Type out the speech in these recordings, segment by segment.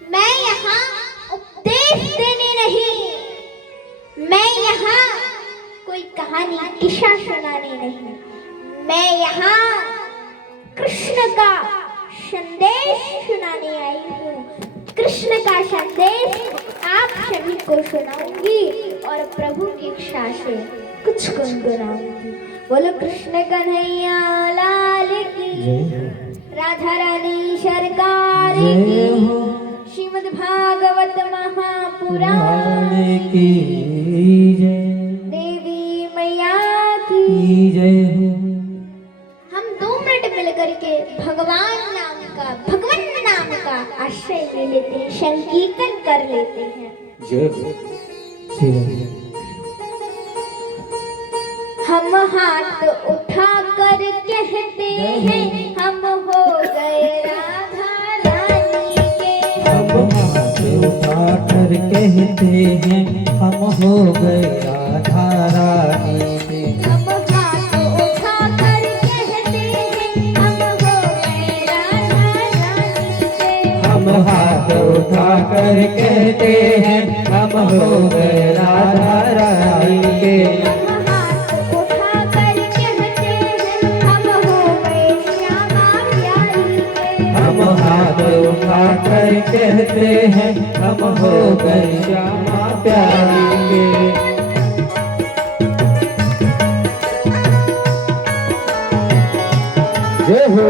मैं यहाँ उपदेश देने नहीं, मैं यहाँ कोई कहानी किस्सा सुनाने नहीं, मैं यहाँ कृष्ण का संदेश सुनाने आई हूँ। कृष्ण का संदेश आप सभी को सुनाऊंगी और प्रभु की इच्छा से कुछ गुनगुनाऊंगी। बोलो कृष्ण कन्हैया लाल की, राधा रानी सरकार की, श्रीमद् भागवत महापुराण की जय, देवी मैया की जय। हम 2 मिनट मिलकर के भगवान नाम का आश्रय ले लेते हैं, संकीर्तन कर लेते हैं। जय हम हाथ उठा कर कहते हैं हम हो गए राधा रानी के। हम हाथ उठा कर कहते हैं हम हो गए राधा रानी के। हम हाथ उठा कर कहते हैं हम हो गए राधा रानी के। हम हाथ उठा कर कहते हैं हम हो गए राधा रानी के। हम हाथ उठा कर कहते हैं हम हो गए श्यामा प्यारी के। जय हो।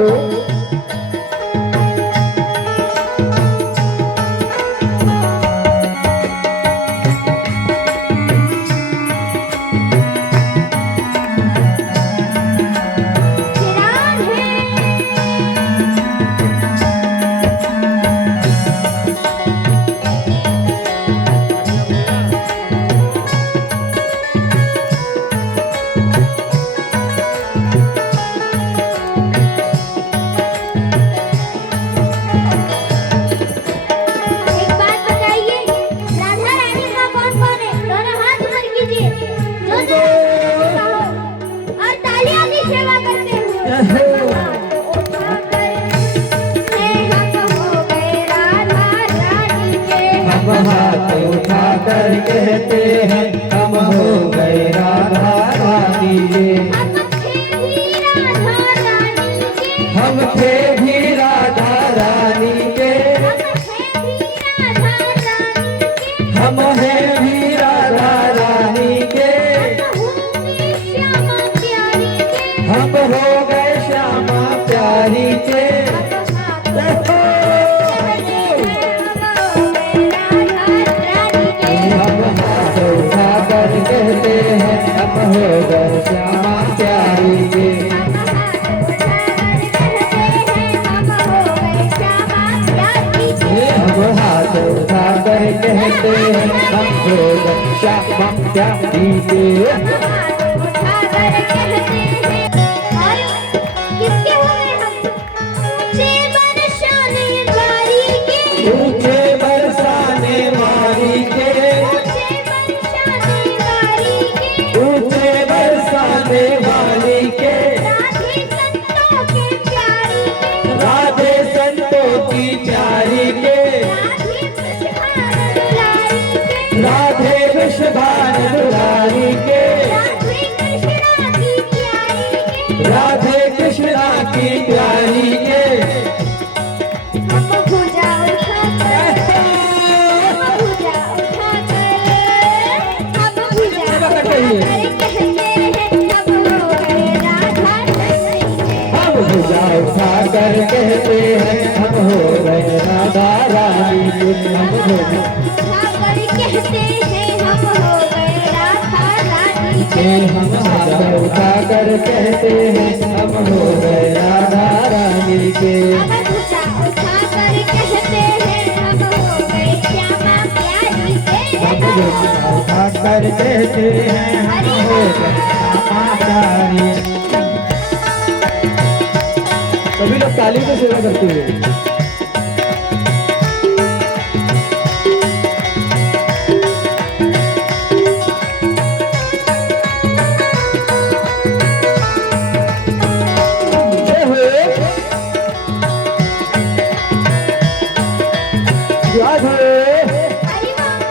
हम हाथ उठा कर कहते हैं हम हो गए राधा रानी के। हम थे भी राधा रानी के। हम हैं भी राधा रानी के। हम हो गए श्यामा प्यारी के। कहते हैं हम हो गए श्यामा प्यारी के। हम हाथ उठा कर कहते हैं हम हो गए श्यामा प्यारी के। ऊंचे बरसाने वाली के। ऊंचे बरसाने वाली के। राधे संतों की प्यारी के। राधे विश्वभान दुलारी के। राधे कृष्णा की प्यारी के। हम भुजा उठा कर कहते हैं हम हो गए राधा रानी के। हम भुजा हम हाथ उठा कर कहते हैं हम हो गए राधा रानी के। हम भुजा उठा कर कहते हैं हम हो गए श्यामा प्यारी। सभी लोग ताली से सेवा करते हुए। राधे अरे वाह।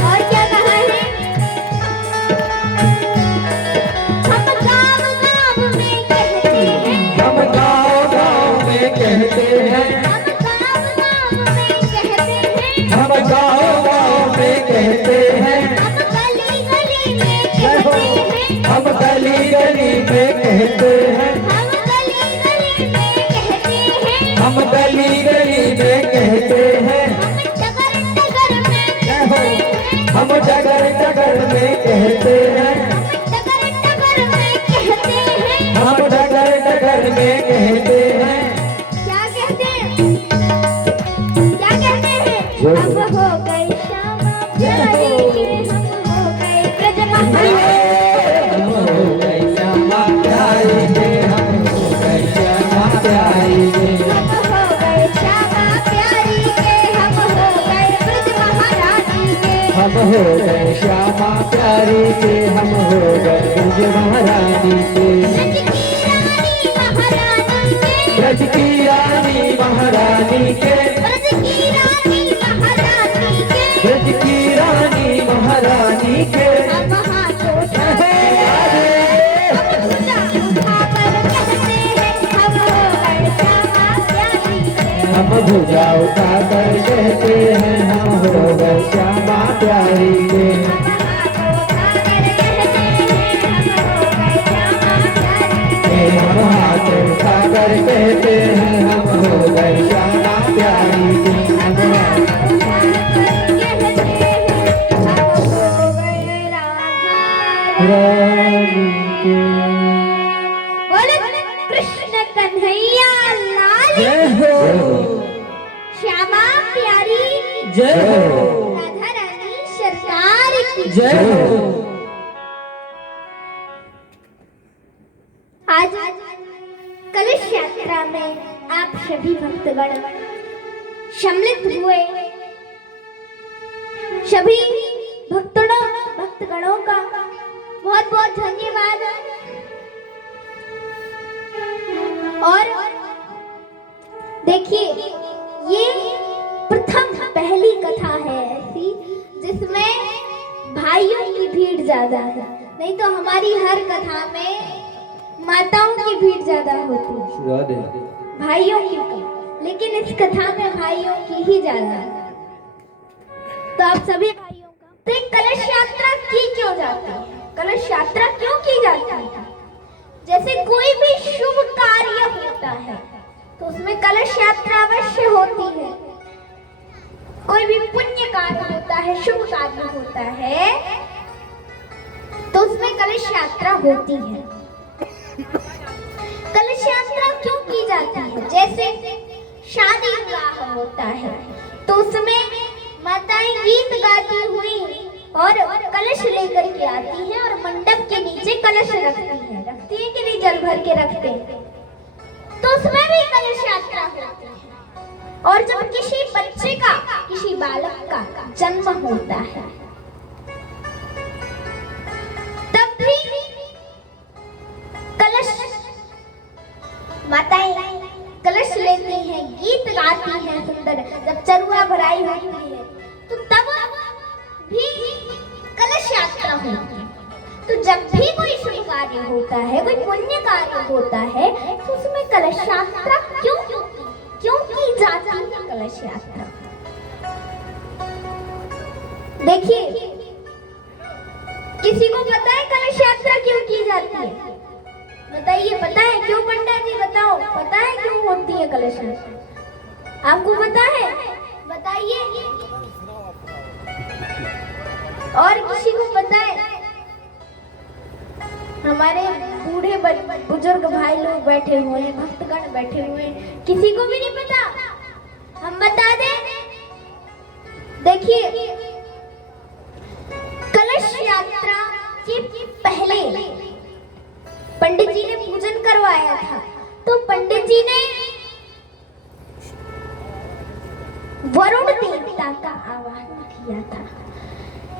और क्या कहा है? हम गाँव गाँव में कहते हैं, हम गाँव गाँव में कहते हैं, हम गाँव गाँव में कहते हैं, हम गाँव गाँव में कहते हैं, हम गली गली में कहते हैं, हम गली गली में कहते हैं, हम डगर डगर में कहते हैं, हम हम डगर डगर डगर में कहते हैं, डगर में कहते हैं। क्या कहते हैं? क्या कहते हैं? हम हो गए श्यामा प्यारी के, हम हो गए ब्रज महाराज। हम हो गए श्यामा प्यारी के, हम हो गए श्यामा प्यारी के, हम हो गए श्यामा प्यारी के, हम हो गए ब्रज महाराज के। हम हो गए श्यामा प्यारी के, हम हो गए ब्रज महारानी के, ब्रज की रानी महारानी के, ब्रज की रानी महारानी के, ब्रज की रानी महारानी के। ब्रज की रानी महारानी के। हम हाथों उठाकर कहते हैं, हम हो गए श्यामा प्यारी के। हम भुजा उठा कर कहते हैं, हम हो गए श्यामा प्यारी के, हम हाथों उठाकर कहते हैं, हम हो गए श्यामा प्यारी के। हम हाथ उठा कर कहते हैं, हम हो गए रानी के। बोले कृष्ण कन्हैया लाल, जय हो, श्यामा प्यारी, जय हो, राधा रानी सरकार की। जय हो। आज कलश यात्रा में आप सभी भक्तगण सम्मिलित हुए, सभी भक्तगणों का बहुत बहुत धन्यवाद। और देखिए, ये प्रथम पहली कथा है ऐसी जिसमें भाइयों की भीड़ ज्यादा है, नहीं तो हमारी हर कथा में माताओं की भीड़ ज्यादा होती है, राधे भाइयों की कम, लेकिन इस कथा में भाइयों की ही ज्यादा है। तो आप सभी भाइयों का तो एक कलश यात्रा की क्यों जाती है? कलश यात्रा क्यों की जाती है? जैसे कोई भी शुभ कार्य होता है तो उसमें कलश यात्रा अवश्य होती है। कोई भी पुण्य कार्य होता है, शुभ कार्य होता है, तो उसमें कलश यात्रा होती है। कलश यात्रा क्यों की जाती है? जैसे शादी विवाह होता है तो उसमें माताएं गीत गाती हुई और कलश लेकर के आती हैं और मंडप के नीचे कलश रखती है कि नहीं, जल भर के रखते हैं, तो उसमें भी कलश यात्रा होती है। और जब किसी बच्चे का, किसी बालक का जन्म होता है तब भी कलश, माताएं कलश लेती हैं, गीत गाती हैं सुंदर। जब चरुआ भराई होती है तो तब भी कलश यात्रा होती है। तो जब भी कोई शुभ कार्य होता है, कोई पुण्य कार्य होता है, तो उसमें कलश यात्रा क्यों की जाती है? कलश यात्रा देखिए, किसी को पता है कलश यात्रा क्यों की जाती है? बताइए, पता है क्यों? पंडा जी बताओ, पता है क्यों होती है कलश यात्रा? आपको पता है? बताइए। और किसी को पता है? हमारे बूढ़े बुजुर्ग भाई लोग बैठे हुए हैं, भक्तगण बैठे हुए हैं, किसी को भी नहीं पता? हम बता दें। देखिए, कलश यात्रा के पहले पंडित जी ने पूजन करवाया था, तो पंडित जी ने वरुण देवता का आवाहन किया था।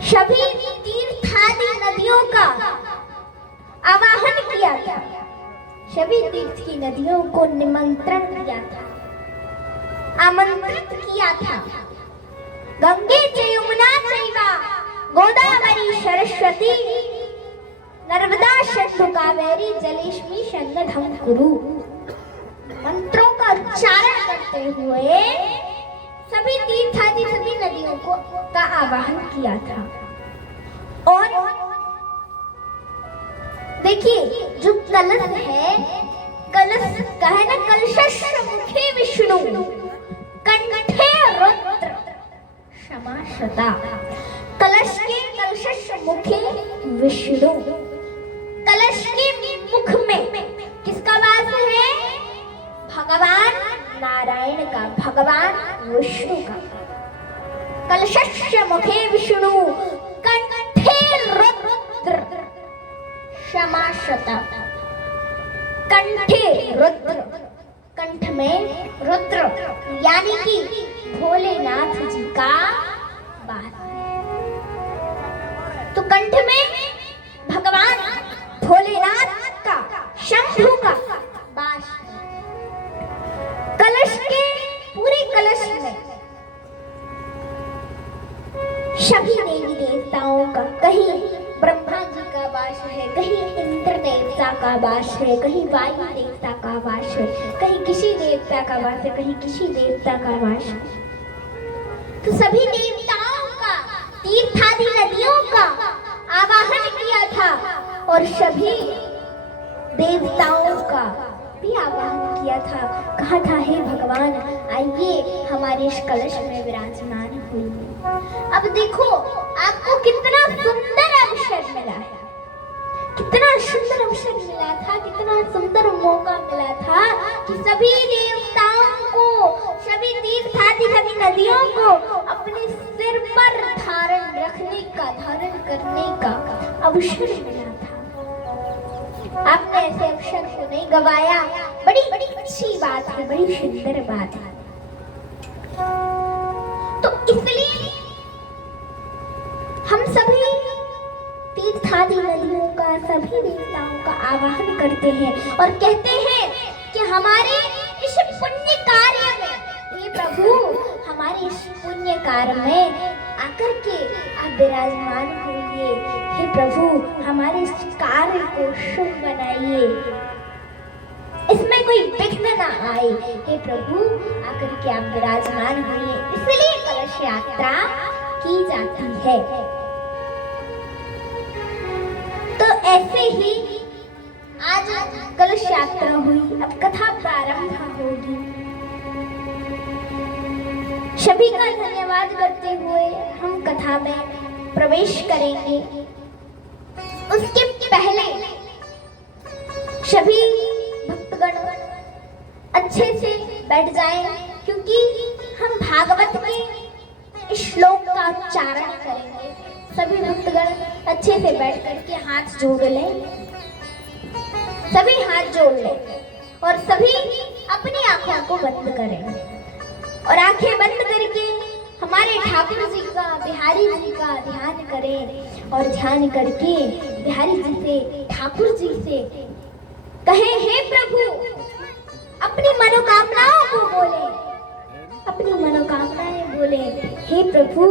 सभी तीर्थादि नदियों का आवाहन किया था। सभी तीर्थ की नदियों को निमंत्रण दिया था, आमंत्रित किया था। गंगे च यमुना चैवा गोदावरी सरस्वती नर्मदा सिंधु कावेरी जलेस्मी सन्निधं कुरु। मंत्रों का उच्चारण करते हुए सभी तीर्थादि सभी नदियों का आवाहन किया था। और देखिए जो कलश है, कलश का है ना, कलशस्य मुखे विष्णु कंठे रुद्र क्षमा। कलश के कलशस्य मुखे विष्णु, कलश के मुख में किसका वास है? भगवान नारायण का, भगवान विष्णु का। कलशस्य मुखे विष्णु कंठे रुद्र क्षमा। कंठे रुद्र, कंठ में रुद्र यानी कि भोलेनाथ जी का वास है। तो कंठ में भगवान भोलेनाथ का, शंभु का वास है। कलश के पूरे कलश में सभी देवी देवताओं का, कहीं ब्रह्मा जी का वास है, कहीं इंद्र देवता का वास है, कहीं वायु देवता का वास है, कहीं किसी देवता का वास है, कहीं किसी देवता का वास है। तो सभी देवताओं का, तीर्थादि नदियों का आवाहन किया था और सभी देवताओं का भी आवाहन किया था। कहा था, हे भगवान आइए हमारे इस कलश में विराजमान होइए। अब देखो आपको कितना सुंदर अवसर मिला है, कितना सुंदर अवसर मिला था, कितना सुंदर मौका मिला था कि सभी देवताओं को, सभी तीर्थादि सभी नदियों को अपने सिर पर धारण रखने का, धारण करने का अवसर मिला था। आपने ऐसे अवसर को नहीं गवाया। बड़ी बड़ी अच्छी बात है, बड़ी सुंदर बात है। तो इसलिए हम सभी तीर्थादि नदियों का, सभी देवताओं का आवाहन करते हैं और कहते हैं कि हमारे इस पुण्य कार्य में, हे प्रभु हमारे इस पुण्य कार्य में आकर के आप विराजमान होइए। हे प्रभु हमारे इस कार्य को शुभ बनाइए, इसमें कोई विघ्न ना आए। हे प्रभु आकर के आप विराजमान होइए। इसलिए कलश यात्रा की जाती है। तो ऐसे ही आज कलश यात्रा हुई, अब कथा प्रारंभ होगी। सभी का धन्यवाद करते हुए हम कथा में प्रवेश करेंगे। उसके पहले सभी भक्तगण अच्छे से बैठ जाएं, क्योंकि हम भागवत के श्लोक का उच्चारण करेंगे। सभी भक्तगण अच्छे से बैठ करके हाथ जोड़ लें, सभी हाथ जोड़ लें और सभी अपनी आंखों को बंद करें और आंखें बंद करके हमारे ठाकुर जी का, बिहारी जी का ध्यान करें और ध्यान करके बिहारी जी से, ठाकुर जी से कहें, हे प्रभु अपनी मनोकामनाओं को बोले, अपनी मनोकामनाएं बोले। हे प्रभु,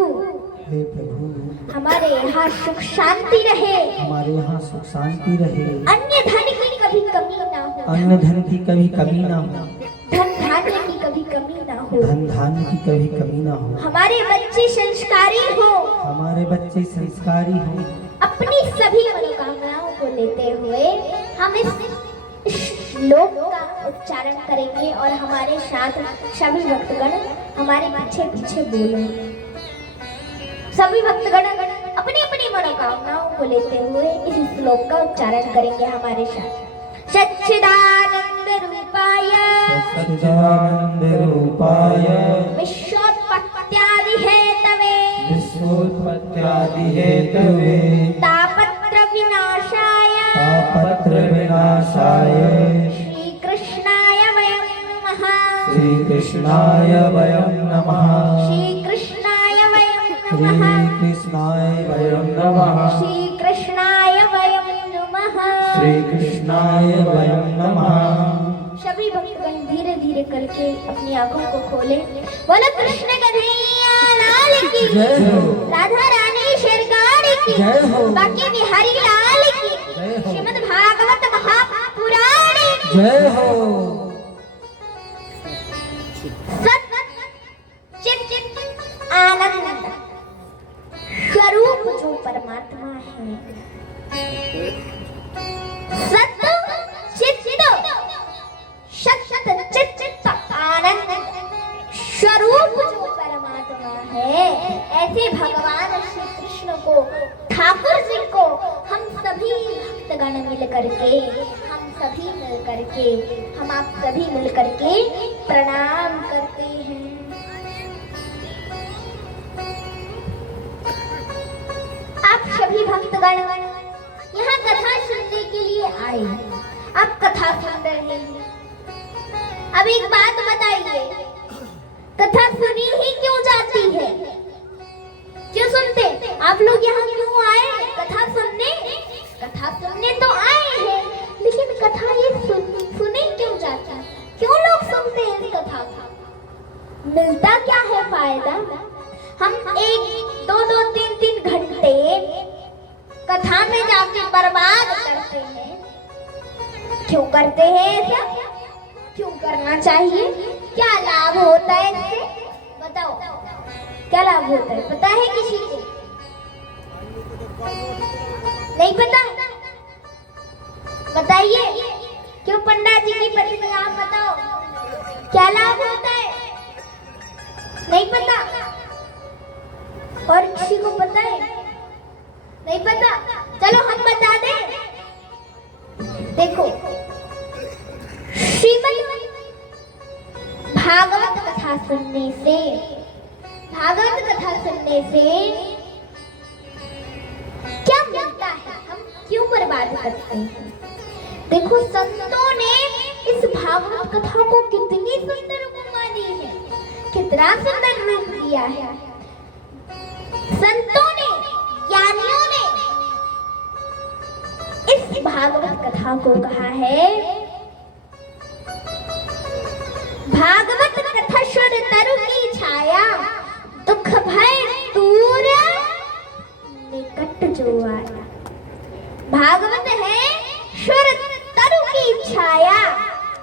हे प्रभु हमारे यहाँ सुख शांति रहे, हमारे यहाँ सुख शांति रहे, अन्य धन की कभी कमी ना हो, अन्न धन की कभी कमी ना हो, धन धान्य की कभी कमी ना हो, धन धान्य की कभी कमी ना हो, हमारे बच्चे संस्कारी हो, हमारे बच्चे संस्कारी हो। अपनी सभी मनोकामनाओं को लेते हुए हम इस श्लोक का उच्चारण करेंगे और हमारे साथ सभी भक्तगण हमारे पीछे पीछे बोलेंगे। सभी भक्तगण अपनी अपनी मनोकामनाओं को लेते हुए इस श्लोक का उच्चारण करेंगे हमारे साथ। सच्चिदानंद रूपाय सच्चिदानंद रूपाय विश्वोत्पत्त्यादि हेतवे विश्वोत्पत्त्यादि हेतवे तापत्र विनाशाय तापत्र विनाशाय श्री कृष्णाय वयं नमः। श्री कृष्णाय वयं नमः। श्री कृष्णाय नमः कृष्णाय वयं नमः श्री कृष्णाय वयं नमः श्री कृष्णाय वयं नमः। सभी भक्तगण धीरे धीरे करके अपनी आंखों को खोले। बोलो कृष्ण कन्हैया लाल की जय हो। राधा रानी शेरगाड़ी की जय हो। बाकी बिहारी लाल की जय हो। श्रीमद् भागवत महापुराण की जय हो। सत चित आनंद स्वरूप जो परमात्मा है, सत चित सत चित आनंद स्वरूप जो परमात्मा है, ऐसे भगवान श्री कृष्ण को, ठाकुर जी को हम सभी भक्तगण मिल करके, हम आप सभी मिल करके प्रणाम करते हैं। आप सभी भक्तगण यहाँ कथा सुनने के लिए आए, आप कथा सुन रहे हैं। अब एक बात बताइए, कथा सुनी ही क्यों जाती है? क्यों सुनते? आप लोग यहाँ क्यों आए? कथा सुनने तो आए हैं, लेकिन कथा ये सुनी क्यों जाती है? क्यों लोग सुनते हैं इस कथा को? मिलता क्या है फायदा? हम 1-2-3 घंटे कथा में जाके बर्बाद करते हैं। क्यों करते हैं ऐसा? क्यों करना चाहिए? क्या लाभ होता है इससे? बताओ, क्या लाभ होता है? पता है किसी को? नहीं पता? बताइए। क्यों पंडित जी की पत्नी, आप बताओ क्या लाभ होता है? नहीं पता? और किसी को पता है? नहीं पता? चलो हम बता दें। देखो, श्रीमद् भागवत कथा सुनने से क्या मिलता है? हम क्यों बर्बाद करते हैं? देखो, संतों ने इस भागवत कथा को कितनी सुंदर उपमा दी है, कितना सुंदर रूप दिया है। संतों ने, ज्ञानियों ने इस भागवत कथा को कहा है, भागवत कथा सुर तरु की छाया, दुख भय दूर निकट जो आया। भागवत है सुर तरु की छाया,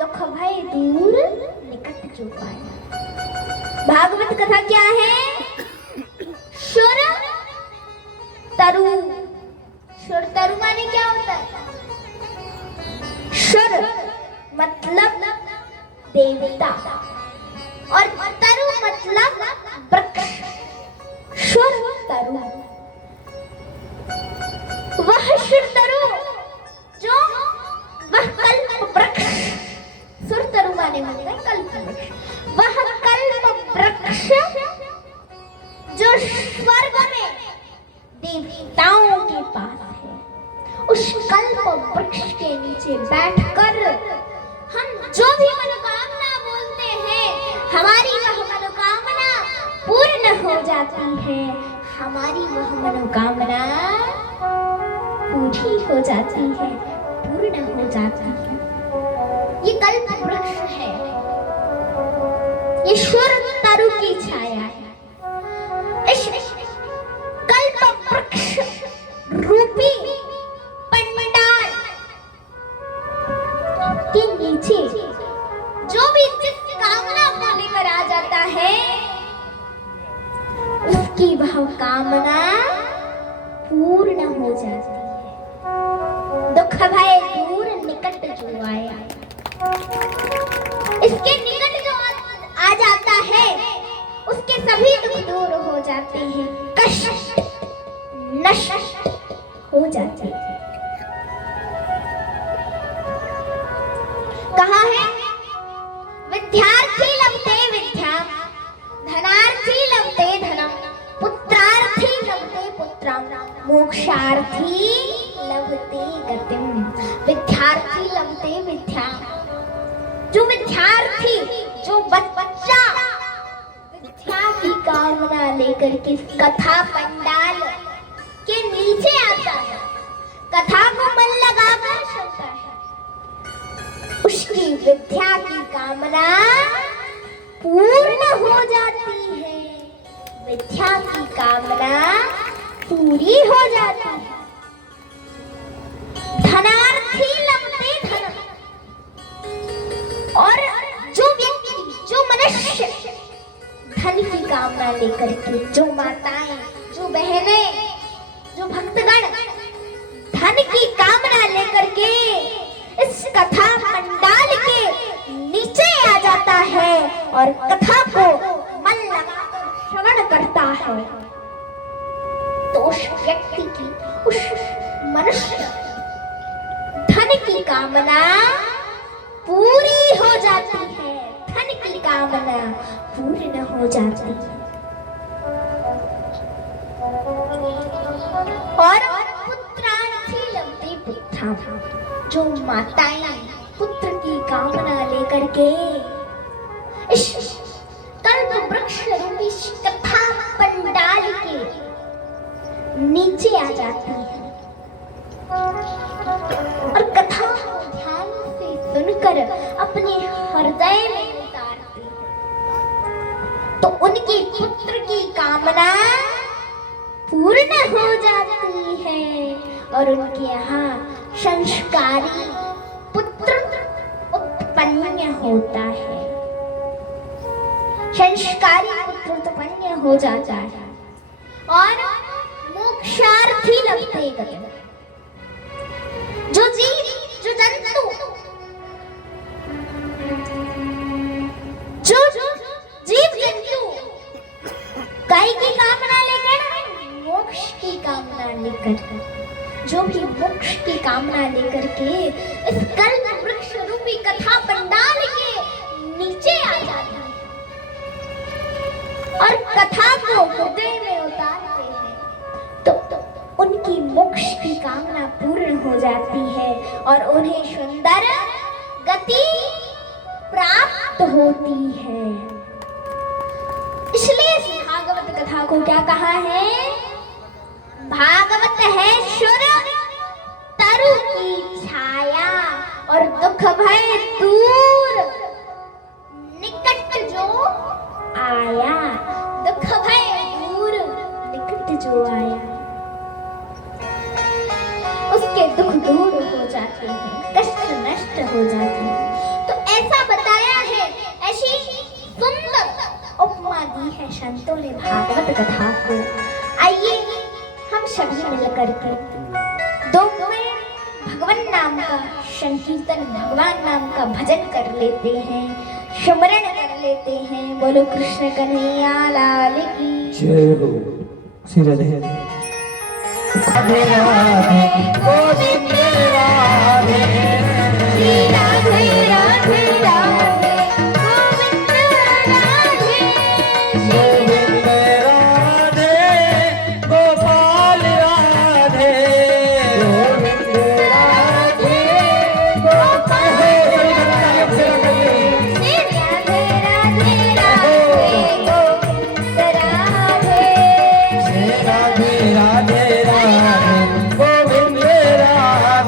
दुख भय दूर निकट जो आया। भागवत कथा क्या है? सुर तरु। सुर तरु माने क्या होता है? सुर मतलब देवता और तरु मतलब वृक्ष। सुर तरु, वह सुर तरु जो वह कल्प वृक्ष, सुर तरु माने होता है कल्प वृक्ष, वह कल्प वृक्ष जो स्वर्ग में देवताओं के पास है, उस कल्प वृक्ष के नीचे बैठकर हम जो भी मनोकामना बोलते हैं, हमारी वह मनोकामना पूर्ण हो जाती है। हमारी वह मनोकामना पूरी हो जाती है, पूर्ण हो जाती है। ये कल्प वृक्ष है, ये सुर तरु की छाया है। इस कल्प वृक्ष रूपी पंडाल के नीचे जो भी जिस कामना को लेकर आ जाता है, उसकी वह कामना पूर्ण हो जाती है। दुख भय दूर निकट जो आया, इसके निकट जो आ जाता है, उसके सभी दुख दूर हो जाते हैं, कष्ट नष्ट हो जाते हैं। कहा है, विद्यार्थी लभते विद्या, धनार्थी लभते धनम, पुत्रार्थी लभते पुत्रम, मोक्षार्थी लभते गतिम। विद्यार्थी लभते विद्या, जो विद्यार्थी, जो बच्चा विद्या की कामना लेकर के कथा पंडाल के नीचे आता है, कथा को मन लगाकर सुनता है, उसकी विद्या की कामना पूर्ण हो जाती है, विद्या की कामना पूरी हो जाती है। धनार्थी लभते धनम, और जो व्यक्ति, जो मनुष्य धन की कामना लेकर के, जो माताएं, जो बहनें, जो भक्तगण धन की कामना लेकर के इस कथा पंडाल के नीचे आ जाता है और कथा को मन लगाकर श्रवण करता है, तो उस व्यक्ति की, उस मनुष्य धन की कामना पूरी हो जाती है, धन की कामना पूर्ण हो जाती है। और पुत्रार्थी लभते पुत्रम, जो माताएं पुत्र की कामना लेकर के इस कल्प वृक्ष रूपी कथा पंडाल के नीचे आ जाती है और कथा को ध्यान से सुनकर अपने हृदय में उतारती है, तो उनकी पुत्र की कामना पूर्ण हो जाती है और उनके यहाँ संस्कारी पुत्र उत्पन्न होता है, संस्कारी पुत्र उत्पन्न हो जाता है। और मोक्षार्थी लभते गति, जो जीव, जो जंतु, जो जीव जंतु काय की कामना लेकर, मोक्ष की कामना लेकर, जो भी मोक्ष की कामना लेकर के इस कल्प वृक्ष रूपी कथा पंडाल के नीचे आ जाता है और कथा को हृदय में उतारते हैं, तो उनकी मोक्ष की कामना पूर्ण हो जाती है और उन्हें सुंदर गति प्राप्त होती है। इसलिए इस भागवत कथा को क्या कहा है? भागवत है सुर तरु की छाया और दुख भय दूर निकट जो आया, दुख भय दूर निकट जो आया, उसके दुख दूर हो जाते हैं, कष्ट नष्ट हो जाते हैं। तो ऐसा बताया है, ऐसी सुंदर उपमा दी है संतों ने भागवत कथा को। आइए हम सभी मिलकर के दो भगवान नाम का संकीर्तन, भगवान नाम का भजन कर लेते हैं, स्मरण कर लेते हैं। बोलो कृष्ण कन्हैया लाल की जय हो। श्री राधे राधे राधे गोविंद राधे, श्री राधे राधे राधे गोविंद राधे, गोविंद राधे गोपाल राधे, गोविंद राधे गोपाल राधे, श्री राधे राधे राधे गोविंद राधे, श्री राधे राधे राधे गोविंद राधे।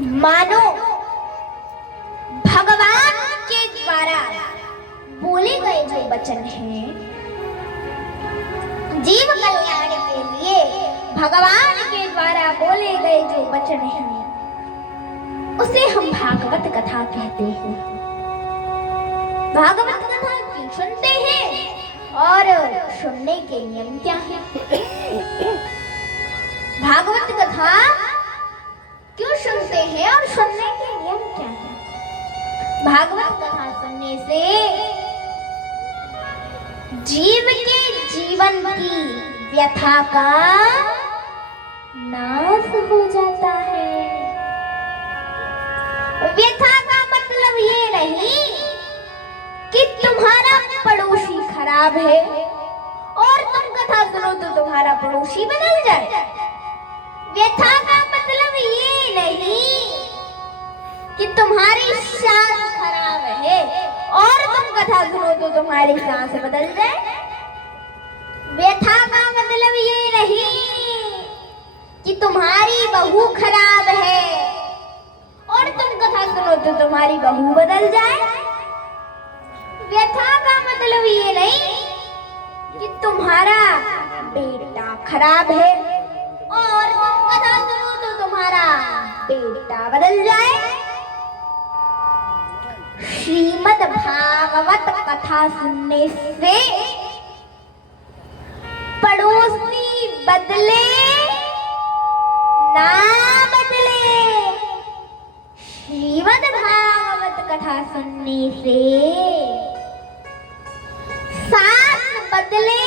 मानो भगवान के द्वारा बोले गए जो वचन हैं, जीव कल्याण के लिए भगवान के द्वारा बोले गए जो वचन हैं, उसे हम भागवत कथा कहते हैं। भागवत कथा क्यों सुनते हैं और सुनने के नियम क्या हैं? भागवत कथा क्यों सुनते हैं और सुनने के नियम क्या हैं? भागवत कथा सुनने से जीव के जीवन की व्यथा का नाश हो जाता है। व्यथा का मतलब ये नहीं कि तुम्हारा पड़ोसी खराब है और तुम कथा सुनो तो तुम्हारा पड़ोसी बदल जाए। व्यथा का मतलब ये नहीं कि तुम्हारी सास खराब है और तुम कथा सुनो तो तुम्हारी सास बदल जाए। व्यथा का मतलब ये नहीं कि तुम्हारी बहू खराब है और तुम कथा सुनो तो तुम्हारी बहू बदल जाए। व्यथा का मतलब ये नहीं कि तुम्हारा बेटा खराब है और तुम कथा सुनो तो तुम्हारा बेटा बदल जाए। श्रीमद् भागवत कथा सुनने से पड़ोसी बदले ना बदले, श्रीमद् भागवत कथा सुनने से सास बदले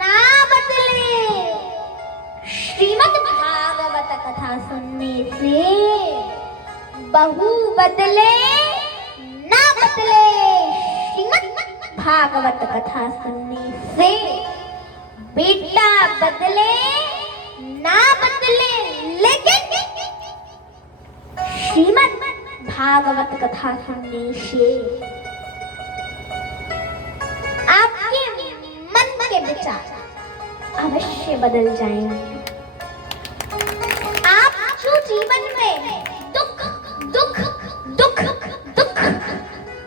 ना बदले, श्रीमद् भागवत कथा सुनने से बहू बदले ना बदले, श्रीमद् भागवत कथा सुनने से बेटा बदले ना बदले, लेकिन श्रीमद् भागवत कथा सुनने से आपके मन के विचार अवश्य बदल जाएंगे। आप जो जीवन में दुख दुख दुख दुख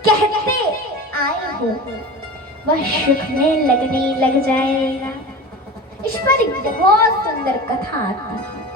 कहते आए हो वह सुख में लगने लग जाएगा। इस पर एक बहुत सुंदर कथा आती है।